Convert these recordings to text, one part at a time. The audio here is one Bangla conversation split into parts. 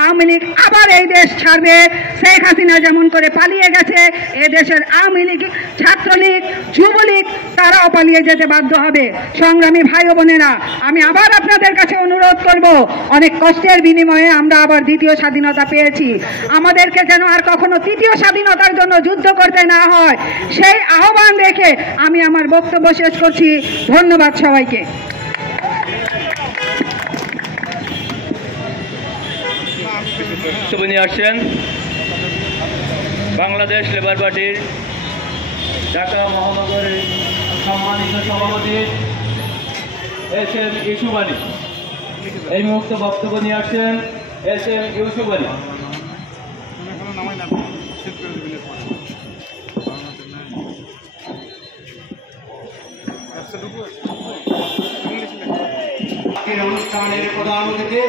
আওয়ামী লীগ আবার এই দেশ ছাড়বে। শেখ হাসিনা যেমন করে পালিয়ে গেছে, এদেশের আওয়ামী লীগ, ছাত্রলীগ, যুবলীগ তারাও পালিয়ে যেতে বাধ্য হবে। সংগ্রামী ভাই ও বোনেরা, আমি আবার আপনাদের কাছে অনুরোধ করব, অনেক কষ্টের বিনিময়ে আমরা আবার দ্বিতীয় স্বাধীনতা পেয়েছি, আমাদেরকে যেন আর কখনো তৃতীয় স্বাধীনতার জন্য যুদ্ধ করতে না হয়, সেই আহ্বান রেখে আমি আমার বক্তব্য শেষ করছি। ধন্যবাদ সবাইকে। নিয়ে আসছেন বাংলাদেশ লেবার পার্টির ঢাকা মহানগরের সম্মানিত সভাপতি এস এম ইউসুফ আলী। এই মুহূর্তে বক্তব্য নিয়ে আসছেন এস এম ইউসুফ আলী। অনুষ্ঠানের প্রধান অতিথি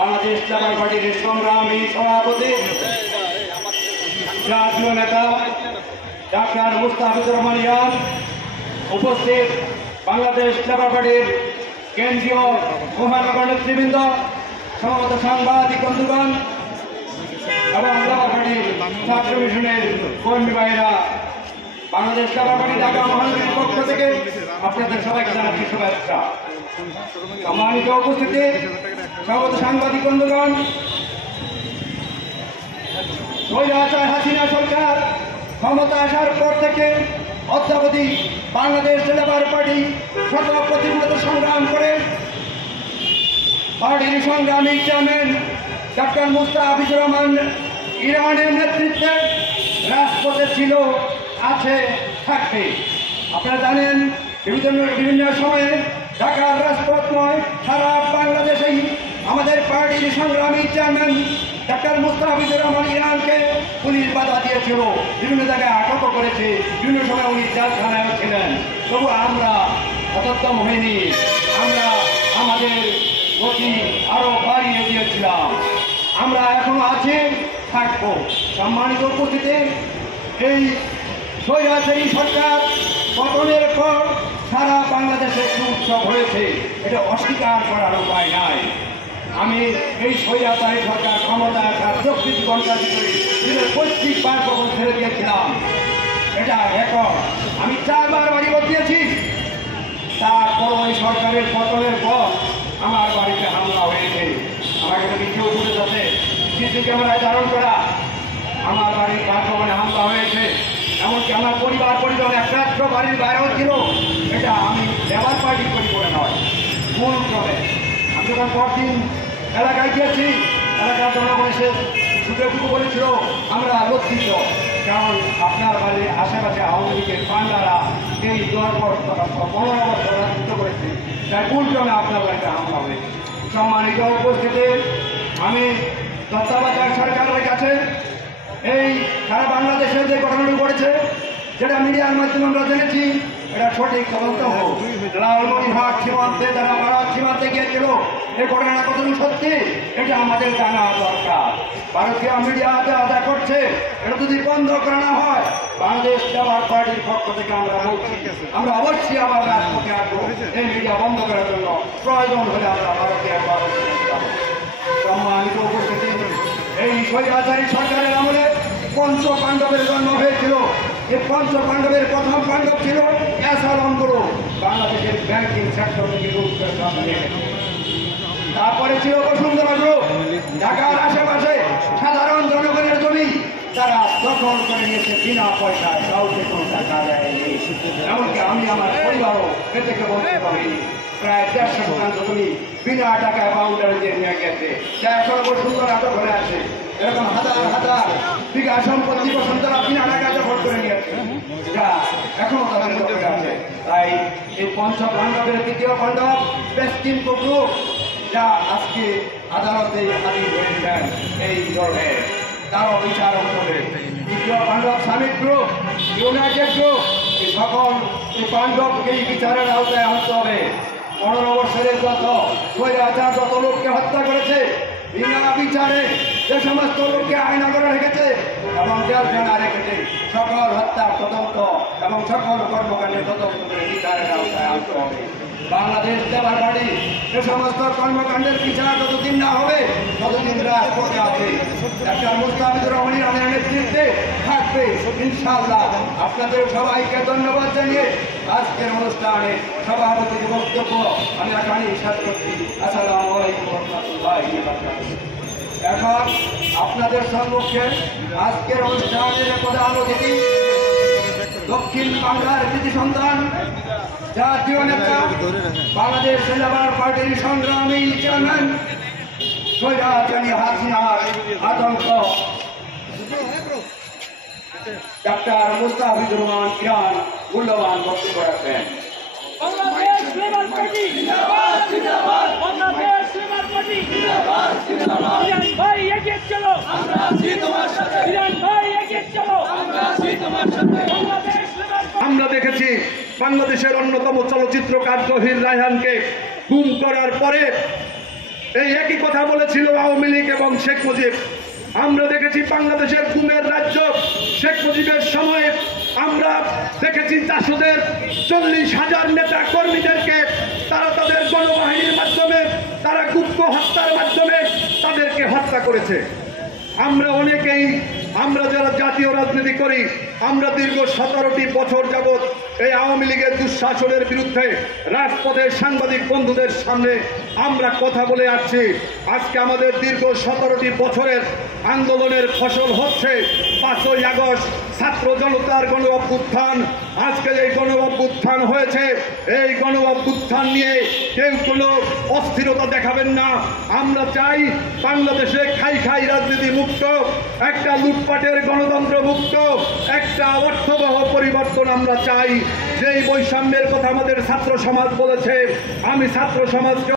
বাংলাদেশ লেবার পার্টির সংগ্রামী সভাপতি জাতীয় নেতা ডাক্তার মুস্তাফিজুর রহমান ইয়ান, উপস্থিত বাংলাদেশ লেবার পার্টির কেন্দ্রীয় মহানগর নেতৃবৃন্দ, সমবেত সাংবাদিক বন্ধুগণ এবং লেবার পার্টির ছাত্র মিশনের কর্মী ভাইয়েরা, বাংলাদেশ লেবার পার্টি ঢাকা মহানগরীর পক্ষ থেকে আপনাদের সবাইকে জানাচ্ছি শুভেচ্ছা। সম্মানিত উপস্থিতি, সমবেত সাংবাদিক বন্ধুগণ, স্বৈরাচার হাসিনা সরকার ক্ষমতা আসার পর থেকে অদ্যাবধি বাংলাদেশ লেবার পার্টি শত প্রতিনিয়ত সংগ্রাম করে পার্টির সংগ্রামী চেয়ারম্যান ডাক্তার মুস্তাফিজুর রহমান ইরানের নেতৃত্বে রাজপথে ছিল, আছে, থাকবে। আপনারা জানেন বিভিন্ন সময়ে ঢাকার রাজপথ নয়, সারা বাংলাদেশেই আমাদের পার্টির সংগ্রামী চেয়ারম্যান ডাক্তার মুস্তাফিজুর রহমান ইরানকে পুলিশ বাধা দিয়েছিল, বিভিন্ন জায়গায় আটক করেছে, বিভিন্ন সময় উনি জেলখানায় ছিলেন। তবু আমরা হতোদ্যম হইনি, আমরা আমাদের গতি আরো বাড়িয়ে দিয়েছিলাম। আমরা এখনো আছি, থাকবো। সম্মানিত উপস্থিতি, এই স্বৈরাচারী সরকার পতনের পর সারা বাংলাদেশে উৎসব হয়েছে, এটা অস্বীকার করার উপায় নাই। আমি এই স্বৈরাচারী সরকার ক্ষমতা আসার 24 ঘন্টার ভিতরে 25 বার কখন ছেড়ে দিয়েছিলাম, এটা রেকর্ড। আমি 4 বার বাড়ি বসিয়েছি, তারপর ওই সরকারের পতনের পর আমার বাড়িতে হামলা হয়েছে। আমাকে তো ভিডিও তুলে যাচ্ছে, সিসি ক্যামেরায় ধারণ করা, আমার বাড়ির বাসভবনে হামলা হয়েছে। এমনকি আমার পরিবার পরিজন একমাত্র বাড়ির বাইরেও ছিল। এটা আমি লেবার পার্টির পরিবারে নয়, মূল ক্রমে আমি যখন পরদিন এলাকায় গিয়েছি, এলাকার জনগণ এসে সুযোগটুকু বলেছিল আমরা লজ্জিত, কারণ আপনার বাড়ির আশেপাশে আওয়ামী লীগের পান্ডারা এই 10 বছর 15 বছর রাজত্ব করেছে, তাই মূল ক্রমে আপনার বাড়িতে হামলা হয়েছে। সম্মানিত উপস্থিতি, আমি তত্ত্বাবধায়ক সরকারের কাছে এই সারা বাংলাদেশে যে ঘটনাটি ঘটেছে, যেটা মিডিয়ার মাধ্যমে আমরা জেনেছি, এটা সঠিক তদন্ত হোক। লালমনিরহাট সীমান্তে যারা ভারত সীমান্তে গিয়েছিল, এই ঘটনাটা কতটুকু সত্যি, এটা আমাদের জানা দরকার। ভারতীয় মিডিয়া আদায় করছে, এটা যদি বন্ধ করা না হয়, বাংলাদেশ লেবার পার্টির পক্ষ থেকে আমরা বলছি, আমরা অবশ্যই আবার রাজপথে আসবো এই মিডিয়া বন্ধ করার জন্য। প্রয়োজন হলে আমরা ভারতীয় সম্মানিত উপস্থিতি, এই স্বৈরাচারী সরকারের আমলে পঞ্চ পাণ্ডবের জন্ম হয়েছিল। এই পঞ্চ পাণ্ডবের প্রথম পাণ্ডব ছিল এসালঙ্গুরু, বাংলাদেশের ব্যাংকিং সেক্টর থেকে তারপরে ছিল বসুন্ধরা গ্রুপ, ঢাকার আশেপাশে সাধারণ জনগণের জমি তারা দখল করে নিয়েছে বিনা পয়সায়, কাউকে কোনো টাকা দেয়নি। এমনকি আমি আমার পরিবারও এ থেকে বলতে পারি, প্রায় 150 শতাংশ জমি বিনা টাকায় বাউন্ডারি দিয়ে নিয়ে গেছে, যা এখনো বসুন্ধরা দখলে আছে। এরকম হাজার হাজার বিঘা সম্পত্তি বসুন্ধরা বিনা টাকায় দখল করে নিয়েছে, যা এখনো তাদের দখলে আছে। তাই এই পঞ্চ পাণ্ডবের তৃতীয় পাণ্ডব পেস্টিন গ্রুপ, যা আজকে আদালতে হাজির হয়েছেন এই ধরনের, তারও বিচার হবে। তৃতীয় পাণ্ডব শ্রমিক গ্রুপ, ইউনাইটেড গ্রুপ, এই সকল এই পাণ্ডবকেই বিচারের আওতায় আনতে হবে। 15 বছরের যত স্বৈরাচার যত লোককে হত্যা করেছে বিনা বিচারে, যে সমস্ত লোককে আয়নাগরে রেখেছে এবং জেলখানা রেখেছে, সকল হত্যার তদন্ত এবং সকল কর্মকাণ্ডের তদন্ত করে বিচারের আওতায় আনতে হবে। বাংলাদেশ লেবার পার্টি এ সমস্ত কর্মকাণ্ডের বিচার যতদিন না হবে ততদিন রাজপথে আছে। ডাক্তার মুস্তাফিজুর রহমান ইরানের নেতৃত্বে থাকবে ইনশাআল্লাহ। আপনাদের সবাইকে ধন্যবাদ জানিয়ে আজকের অনুষ্ঠানে সভাপতির বক্তব্য আমি এখানে শেষ করছি। আসসালামু আলাইকুম ওয়া রাহমাতুল্লাহি ওয়া বারাকাতুহু। এখন আপনাদের সম্মুখে আজকের অনুষ্ঠানের প্রধান অতিথি দক্ষিণ বাংলার কৃতি সন্তান জাতীয় নেতা বাংলাদেশ লেবার পার্টির সংগ্রামী চেয়ারম্যান স্বৈরাচারী হাসিনার আতঙ্ক ডাক্তার মুস্তাফিজুর রহমান ইরান মূল্যবান বক্তব্য রাখবেন। বাংলাদেশ লেবার পার্টি জিন্দাবাদ জিন্দাবাদ, বাংলাদেশ লেবার পার্টি জিন্দাবাদ জিন্দাবাদ। ইরান ভাই এগিয়ে চলো, আমরা আছি তোমার সাথে। ইরান ভাই এগিয়ে চলো, আমরা আছি তোমার সাথে। বাংলাদেশ লেবার আমরা দেখেছি বাংলাদেশের অন্যতম চলচ্চিত্রকার জহির রায়হানকে গুম করার পরে এই একই কথা বলেছিল আওয়ামী লীগ এবং শেখ মুজিব। আমরা দেখেছি বাংলাদেশের গুমের রাজ্য শেখ মুজিবের সময়ে আমরা দেখেছি জাসদের 40,000 নেতা কর্মীদেরকে তারা তাদের গণবাহিনীর মাধ্যমে তারা গুপ্ত হত্যার মাধ্যমে তাদেরকে হত্যা করেছে। আমরা অনেকেই আমরা যারা জাতীয় রাজনীতি করি আমরা দীর্ঘ 17টি বছর যাবৎ এই আওয়ামী লীগের দুঃশাসনের বিরুদ্ধে রাজপথের সাংবাদিক বন্ধুদের সামনে আমরা কথা বলে আসছি। আজকে আমাদের দীর্ঘ 17টি বছরের আন্দোলনের ফসল হচ্ছে 5ই আগস্ট ছাত্র জনতার গণ অভ্যুত্থান। আজকে এই গণ অভ্যুত্থান হয়েছে, এই গণ অভ্যুত্থান নিয়ে কেউ কোনো অস্থিরতা দেখাবেন না। আমরা চাই বাংলাদেশে খাই রাজনীতি মুক্ত, একটা লুটপাটের গণতন্ত্র মুক্ত, একটা অর্থবহ পরিবর্তন আমরা চাই। যেই বৈষম্যের কথা আমাদের ছাত্র সমাজ বলেছে, আমি ছাত্র সমাজকে